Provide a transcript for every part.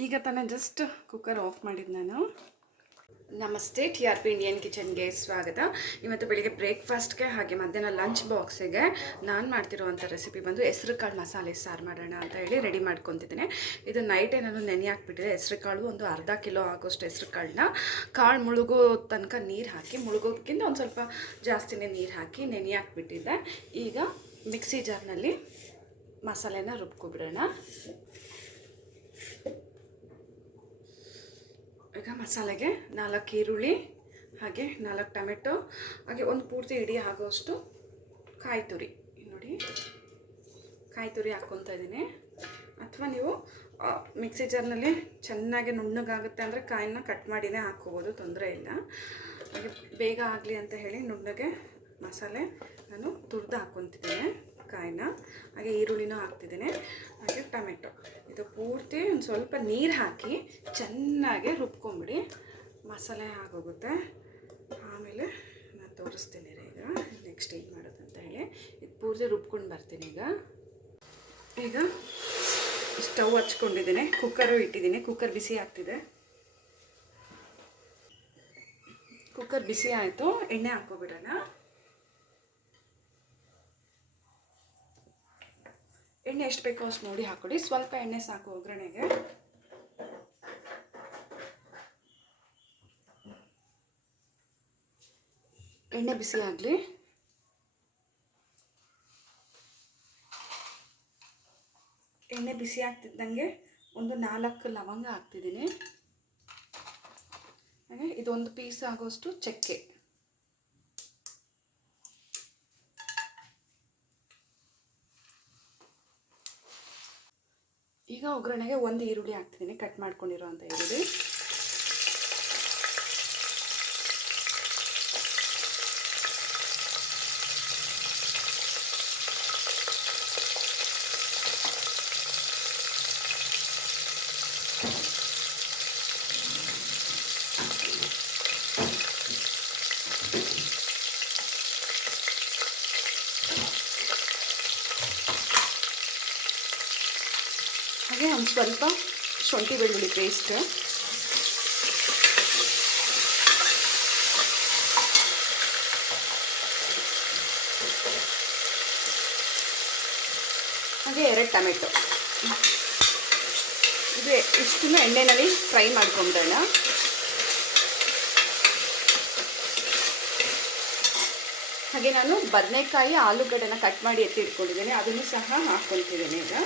ಈಗ ತಾನೇ just cooker of ಮಾಡಿದ್ದು ನಾನು. ನಮಸ್ತೆ, TRP ಇಂಡಿಯನ್ ಕಿಚನ್ಗೆ ಸ್ವಾಗತ. ಇವತ್ತು ಬೆಳಿಗ್ಗೆ ಬ್ರೇಕ್ಫಾಸ್ಟ್ಗೆ ಹಾಗೆ ಮಧ್ಯಾಹ್ನ ಲಂಚ್ ಬಾಕ್ಸಿಗೆ ನಾನು ಮಾಡ್ತಿರುವಂಥ ರೆಸಿಪಿ ಬಂದು ಹೆಸ್ರು ಕಾಳು ಮಸಾಲೆ ಸಾರು ಮಾಡೋಣ ಅಂತ ಹೇಳಿ ರೆಡಿ ಮಾಡ್ಕೊತಿದ್ದೀನಿ. ಇದು ನೈಟೇ ನಾನು ನೆನೆ ಹಾಕ್ಬಿಟ್ಟಿದೆ. ಹೆಸ್ರು ಕಾಳು ಒಂದು ಅರ್ಧ ಕಿಲೋ ಆಗೋಷ್ಟು ಹೆಸ್ರು ಕಾಳು ಮುಳುಗೋ ತನಕ ನೀರು ಹಾಕಿ, ಮುಳುಗೋದಕ್ಕಿಂತ ಒಂದು ಸ್ವಲ್ಪ ಜಾಸ್ತಿನೇ ನೀರು ಹಾಕಿ ನೆನೆ ಹಾಕ್ಬಿಟ್ಟಿದ್ದೆ. ಈಗ ಮಿಕ್ಸಿ ಜಾರ್ನಲ್ಲಿ ಮಸಾಲೆನ ರುಬ್ಕೊಬಿಡೋಣ. ಈಗ ಮಸಾಲೆಗೆ 4 ಈರುಳ್ಳಿ, ಹಾಗೆ 4 ಟೊಮೆಟೊ, ಹಾಗೆ ಒಂದು ಪೂರ್ತಿ ಇಡೀ ಆಗೋಷ್ಟು ಕಾಯಿ ತುರಿ. ನೋಡಿ, ಕಾಯಿ ತುರಿ ಹಾಕ್ಕೊತಾ ಇದ್ದೀನಿ. ಅಥವಾ ನೀವು ಮಿಕ್ಸಿ ಜಾರ್ನಲ್ಲಿ ಚೆನ್ನಾಗಿ ನುಣ್ಣಗಾಗುತ್ತೆ ಅಂದರೆ ಕಾಯಿನ ಕಟ್ ಮಾಡಿನೇ ಹಾಕ್ಕೋಬೋದು, ತೊಂದರೆ ಇಲ್ಲ. ಹಾಗೆ ಬೇಗ ಆಗಲಿ ಅಂತ ಹೇಳಿ ನುಣ್ಣಗೆ ಮಸಾಲೆ ನಾನು ತುರಿದು ಹಾಕ್ಕೊತಿದ್ದೀನಿ ಕಾಯಿನ. ಹಾಗೆ ಈರುಳ್ಳಿನೂ ಹಾಕ್ತಿದ್ದೀನಿ, ಹಾಗೆ ಟೊಮೆಟೊ. ಇದು ಪೂರ್ತಿ ಒಂದು ಸ್ವಲ್ಪ ನೀರು ಹಾಕಿ ಚೆನ್ನಾಗಿ ರುಬ್ಕೊಂಬಿಡಿ, ಮಸಾಲೆ ಆಗೋಗುತ್ತೆ. ಆಮೇಲೆ ನಾನು ತೋರಿಸ್ತೀನಿ ಈಗ ನೆಕ್ಸ್ಟ್ ಏನು ಮಾಡೋದು ಅಂತ ಹೇಳಿ. ಇದು ಪೂರ್ತಿ ರುಬ್ಕೊಂಡು ಬರ್ತೀನಿ. ಈಗ ಸ್ಟವ್ ಹಚ್ಕೊಂಡಿದ್ದೀನಿ, ಕುಕ್ಕರು ಇಟ್ಟಿದ್ದೀನಿ. ಕುಕ್ಕರ್ ಬಿಸಿ ಆಗ್ತಿದೆ. ಕುಕ್ಕರ್ ಬಿಸಿ ಆಯಿತು, ಎಣ್ಣೆ ಹಾಕ್ಕೊಬಿಡೋಣ. ಎಣ್ಣೆ ಎಷ್ಟು ಬೇಕೋ ಅಷ್ಟು ನೋಡಿ ಹಾಕ್ಕೊಡಿ. ಸ್ವಲ್ಪ ಎಣ್ಣೆ ಸಾಕು ಒಗ್ಗರಣೆಗೆ. ಎಣ್ಣೆ ಬಿಸಿ ಆಗಲಿ. ಎಣ್ಣೆ ಬಿಸಿ ಆಗ್ತಿದ್ದಂಗೆ ಒಂದು 4 ಲವಂಗ ಹಾಕ್ತಿದ್ದೀನಿ. ಹಾಗೆ ಇದೊಂದು ಪೀಸ್ ಆಗೋಷ್ಟು ಚಕ್ಕೆ. ಈಗ ಒಗ್ಗರಣೆಗೆ ಒಂದು ಈರುಳ್ಳಿ ಹಾಕ್ತಿದ್ದೀನಿ, ಕಟ್ ಮಾಡ್ಕೊಂಡಿರೋಂಥ ಈರುಳ್ಳಿ. ಹಾಗೆ ಒಂದು ಸ್ವಲ್ಪ ಶುಂಠಿ ಬೆಳ್ಳುಳ್ಳಿ ಪೇಸ್ಟ್. ಹಾಗೆ 2 ಟೊಮೆಟೊ. ಇದು ಇಷ್ಟನ್ನು ಎಣ್ಣೆಯಲ್ಲಿ ಫ್ರೈ ಮಾಡ್ಕೊಂಬಿಡೋಣ. ಹಾಗೆ ನಾನು ಬದನೆಕಾಯಿ, ಆಲೂಗಡ್ಡೆನ ಕಟ್ ಮಾಡಿ ಎತ್ತಿಟ್ಕೊಂಡಿದ್ದೀನಿ, ಅದನ್ನು ಸಹ ಹಾಕ್ಕೊತಿದ್ದೀನಿ. ಈಗ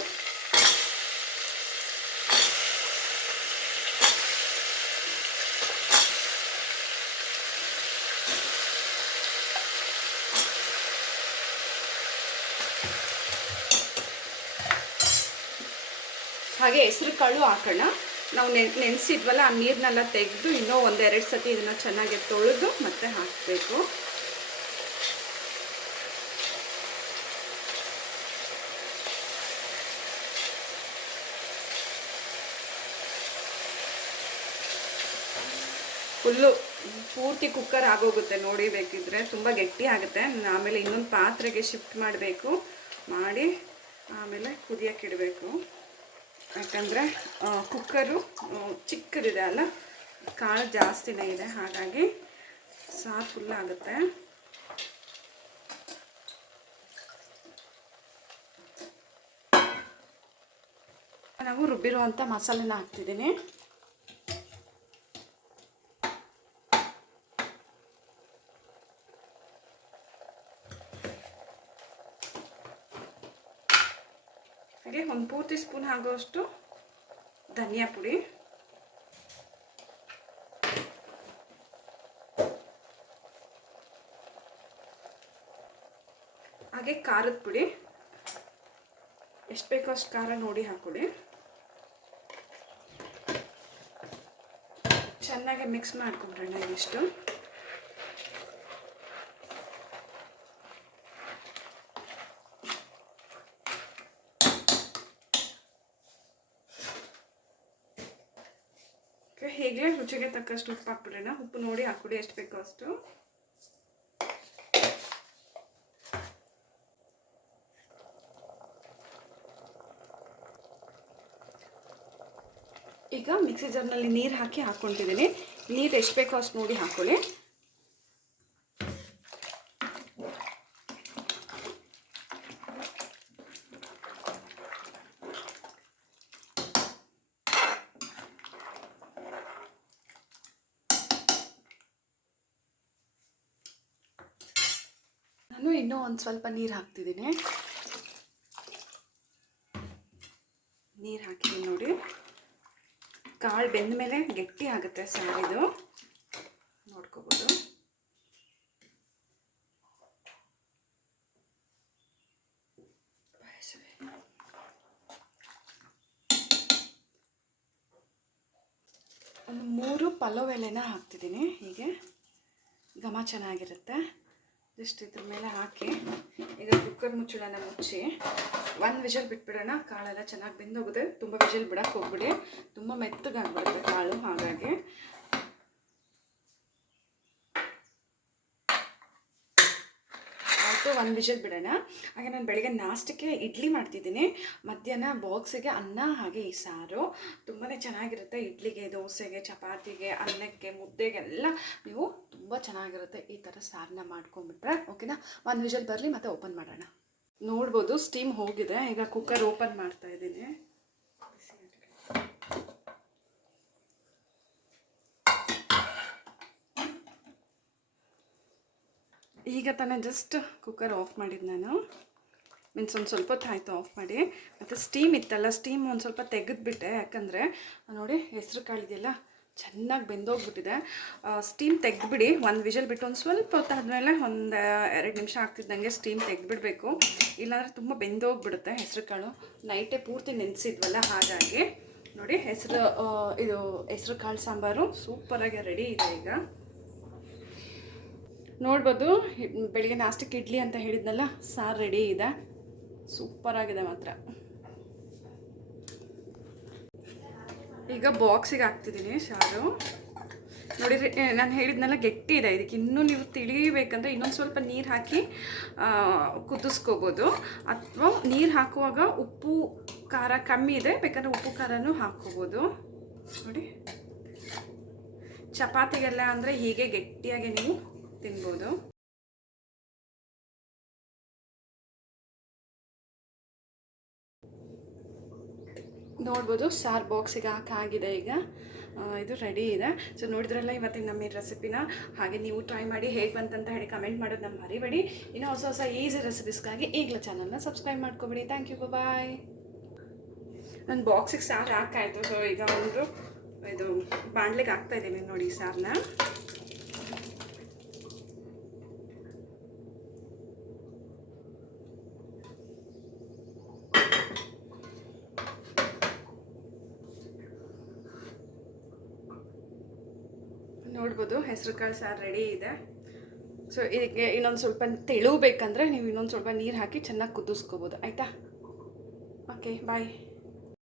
ಹಾಗೆ ಹೆಸರು ಕಾಳು ಹಾಕೋಣ. ನಾವು ನೆನೆಸಿದ್ವಲ್ಲ, ಆ ನೀರನ್ನೆಲ್ಲ ತೆಗೆದು ಇನ್ನೂ 1-2 ಸತಿ ಇದನ್ನು ಚೆನ್ನಾಗಿ ತೊಳೆದು ಮತ್ತೆ ಹಾಕಬೇಕು. ಫುಲ್ಲು ಪೂರ್ತಿ ಕುಕ್ಕರ್ ಆಗೋಗುತ್ತೆ ನೋಡಿ, ಬೇಕಿದ್ರೆ ತುಂಬ ಗಟ್ಟಿ ಆಗುತ್ತೆ. ಆಮೇಲೆ ಇನ್ನೊಂದು ಪಾತ್ರೆಗೆ ಶಿಫ್ಟ್ ಮಾಡಬೇಕು, ಮಾಡಿ ಆಮೇಲೆ ಕುದಿಯೋಕೆ ಇಡಬೇಕು. ಯಾಕಂದರೆ ಕುಕ್ಕರು ಚಿಕ್ಕದಿದೆ ಅಲ್ಲ, ಕಾಳು ಜಾಸ್ತಿನೇ ಇದೆ, ಹಾಗಾಗಿ ಸಾರು ಫುಲ್ ಆಗುತ್ತೆ. ನಾವು ರುಬ್ಬಿರುವಂಥ ಮಸಾಲೆನ ಹಾಕ್ತಿದ್ದೀನಿ. ಹಾಗೆ ಒಂದು ಪೂರ್ತಿ ಸ್ಪೂನ್ ಆಗೋಷ್ಟು ಧನಿಯಾ ಪುಡಿ, ಹಾಗೆ ಖಾರದ ಪುಡಿ. ಎಷ್ಟು ಬೇಕೋ ಅಷ್ಟು ಖಾರ ನೋಡಿ ಹಾಕೊಳ್ಳಿ. ಚೆನ್ನಾಗಿ ಮಿಕ್ಸ್ ಮಾಡ್ಕೊಂಡ್ರೆ ಇಷ್ಟು. ಹೇಗೆ ರುಚಿಗೆ ತಕ್ಕಷ್ಟು ಉಪ್ಪು ಹಾಕ್ಬಿಡೋಣ. ಉಪ್ಪು ನೋಡಿ ಹಾಕ್ಬಿಡಿ, ಎಷ್ಟು ಬೇಕೋ ಅಷ್ಟು. ಈಗ ಮಿಕ್ಸಿ ಜಾರ್ನಲ್ಲಿ ನೀರು ಹಾಕಿ ಹಾಕ್ಕೊತಿದ್ದೀನಿ. ನೀರು ಎಷ್ಟು ಬೇಕೋ ಅಷ್ಟು ನೋಡಿ ಹಾಕ್ಕೊಳ್ಳಿ. ನಾನು ಇನ್ನೂ ಒಂದು ಸ್ವಲ್ಪ ನೀರು ಹಾಕ್ತಿದ್ದೀನಿ. ನೀರು ಹಾಕಿದ್ದೀನಿ ನೋಡಿ. ಕಾಳು ಬೆಂದ ಮೇಲೆ ಗಟ್ಟಿ ಆಗುತ್ತೆ ಸಾರಿದು, ನೋಡ್ಕೋಬೋದು. ಒಂದು 3 ಪಲಾವ್ ಎಲೆನ ಹಾಕ್ತಿದ್ದೀನಿ. ಹೀಗೆ ಘಮ ಚೆನ್ನಾಗಿರುತ್ತೆ. ಜಸ್ಟ್ ಇದ್ರ ಮೇಲೆ ಹಾಕಿ ಈಗ ಕುಕ್ಕರ್ ಮುಚ್ಚಳನ ಮುಚ್ಚಿ 1 ವಿಷಲ್ ಬಿಟ್ಬಿಡೋಣ. ಕಾಳೆಲ್ಲ ಚೆನ್ನಾಗಿ ಬೆಂದೋಗುತ್ತೆ. ತುಂಬ ವಿಷಲ್ ಬಿಡೋಕ್ಕೆ ಹೋಗ್ಬಿಡಿ, ತುಂಬ ಮೆತ್ತಗಾಗ್ಬಿಡುತ್ತೆ ಕಾಳು. ಹಾಗಾಗಿ ಆಯಿತು, 1 ವಿಷಲ್ ಬಿಡೋಣ. ಹಾಗೆ ನಾನು ಬೆಳಿಗ್ಗೆ ನಾಷ್ಟಕ್ಕೆ ಇಡ್ಲಿ ಮಾಡ್ತಿದ್ದೀನಿ. ಮಧ್ಯಾಹ್ನ ಬಾಕ್ಸಿಗೆ ಅನ್ನ ಹಾಗೆ ಈ ಸಾರು ತುಂಬಾ ಚೆನ್ನಾಗಿರುತ್ತೆ. ಇಡ್ಲಿಗೆ, ದೋಸೆಗೆ, ಚಪಾತಿಗೆ, ಅನ್ನಕ್ಕೆ, ಮುದ್ದೆಗೆ ಎಲ್ಲ ನೀವು ತುಂಬ ಚೆನ್ನಾಗಿರುತ್ತೆ ಈ ಥರ ಸಾರನ್ನ ಮಾಡ್ಕೊಂಬಿಟ್ರೆ. ಓಕೆನಾ? 1 ವಿಷಲ್ ಬರಲಿ, ಮತ್ತೆ ಓಪನ್ ಮಾಡೋಣ. ನೋಡ್ಬೋದು ಸ್ಟೀಮ್ ಹೋಗಿದೆ. ಈಗ ಕುಕ್ಕರ್ ಓಪನ್ ಮಾಡ್ತಾ ಇದ್ದೀನಿ. ಈಗ ತಾನೇ ಜಸ್ಟ್ ಕುಕ್ಕರ್ ಆಫ್ ಮಾಡಿದ್ದು ನಾನು. ಮೀನ್ಸ್ ಒಂದು ಸ್ವಲ್ಪ ಹೊತ್ತು ಆಯಿತು ಆಫ್ ಮಾಡಿ. ಮತ್ತು ಸ್ಟೀಮ್ ಇತ್ತಲ್ಲ, ಸ್ಟೀಮ್ ಒಂದು ಸ್ವಲ್ಪ ತೆಗೆದುಬಿಟ್ಟೆ. ಯಾಕಂದರೆ ನೋಡಿ ಹೆಸರು ಕಾಳಿದೆಯಲ್ಲ ಚೆನ್ನಾಗಿ ಬೆಂದೋಗ್ಬಿಟ್ಟಿದೆ. ಸ್ಟೀಮ್ ತೆಗೆದುಬಿಡಿ. 1 ವಿಷಲ್ ಬಿಟ್ಟು ಒಂದು ಸ್ವಲ್ಪ ಹೊತ್ತಾದಮೇಲೆ ಒಂದು 2 ನಿಮಿಷ ಆಗ್ತಿದ್ದಂಗೆ ಸ್ಟೀಮ್ ತೆಗೆದುಬಿಡಬೇಕು. ಇಲ್ಲಾಂದರೆ ತುಂಬ ಬೆಂದೋಗ್ಬಿಡುತ್ತೆ ಹೆಸರು ಕಾಳು. ನೈಟೇ ಪೂರ್ತಿ ನೆನೆಸಿದ್ವಲ್ಲ, ಹಾಗಾಗಿ ನೋಡಿ ಇದು ಹೆಸರು ಕಾಳು ಸಾಂಬಾರು ಸೂಪರಾಗಿ ರೆಡಿ ಇದೆ. ಈಗ ನೋಡ್ಬೋದು, ಬೆಳಿಗ್ಗೆ ನಾಷ್ಟಕ್ಕೆ ಇಡ್ಲಿ ಅಂತ ಹೇಳಿದ್ನಲ್ಲ, ಸಾರು ರೆಡಿ ಇದೆ. ಸೂಪರಾಗಿದೆ ಮಾತ್ರ. ಈಗ ಬಾಕ್ಸಿಗೆ ಹಾಕ್ತಿದ್ದೀನಿ ಸಾರು. ನೋಡಿರಿ, ನಾನು ಹೇಳಿದ್ನೆಲ್ಲ ಗಟ್ಟಿ ಇದೆ. ಇದಕ್ಕೆ ಇನ್ನೂ ನೀವು ತಿಳಿಬೇಕಂದ್ರೆ ಇನ್ನೊಂದು ಸ್ವಲ್ಪ ನೀರು ಹಾಕಿ ಕುದಿಸ್ಕೋಬೋದು. ಅಥವಾ ನೀರು ಹಾಕುವಾಗ ಉಪ್ಪು ಖಾರ ಕಮ್ಮಿ ಇದೆ, ಬೇಕಾದ್ರೆ ಉಪ್ಪು ಖಾರನೂ ಹಾಕ್ಕೋಬೋದು. ನೋಡಿ, ಚಪಾತಿಗೆಲ್ಲ ಅಂದರೆ ಹೀಗೆ ಗಟ್ಟಿಯಾಗಿ ನೀವು ತಿನ್ಬೋದು. ನೋಡ್ಬೋದು ಸಾರು ಬಾಕ್ಸಿಗೆ ಹಾಕಾಗಿದೆ. ಈಗ ಇದು ರೆಡಿ ಇದೆ. ಸೊ ನೋಡಿದ್ರಲ್ಲ ಇವತ್ತಿನ ನಮ್ಮ ಈ ರೆಸಿಪಿನ. ಹಾಗೆ ನೀವು ಟ್ರೈ ಮಾಡಿ ಹೇಗೆ ಬಂತಂತ ಹೇಳಿ ಕಮೆಂಟ್ ಮಾಡೋದು ನಮ್ಮ ಮರಿಬೇಡಿ. ಇನ್ನೂ ಹೊಸ ಈಸಿ ರೆಸಿಪೀಸ್ಗಾಗಿ ಈಗಲೇ ಚಾನಲ್ನ ಸಬ್ಸ್ಕ್ರೈಬ್ ಮಾಡ್ಕೊಬೇಡಿ. ಥ್ಯಾಂಕ್ ಯು, ಬಾಯ್. ನನ್ನ ಬಾಕ್ಸಿಗೆ ಸಾರು ಹಾಕಾಯಿತು. ಸೊ ಈಗ ಇದು ಬಾಣಲೆಗೆ ಹಾಕ್ತಾಯಿದ್ದೀನಿ ನೋಡಿ ಸಾರನ್ನ. ನೋಡ್ಬೋದು ಹೆಸರು ಕಾಳು ಸಾರು ರೆಡಿ ಇದೆ. ಸೊ ಇದಕ್ಕೆ ಇನ್ನೊಂದು ಸ್ವಲ್ಪ ತೆಳು ಬೇಕಂದರೆ ನೀವು ಇನ್ನೊಂದು ಸ್ವಲ್ಪ ನೀರು ಹಾಕಿ ಚೆನ್ನಾಗಿ ಕುದಿಸ್ಕೋಬೋದು. ಆಯಿತಾ? ಓಕೆ, ಬಾಯ್.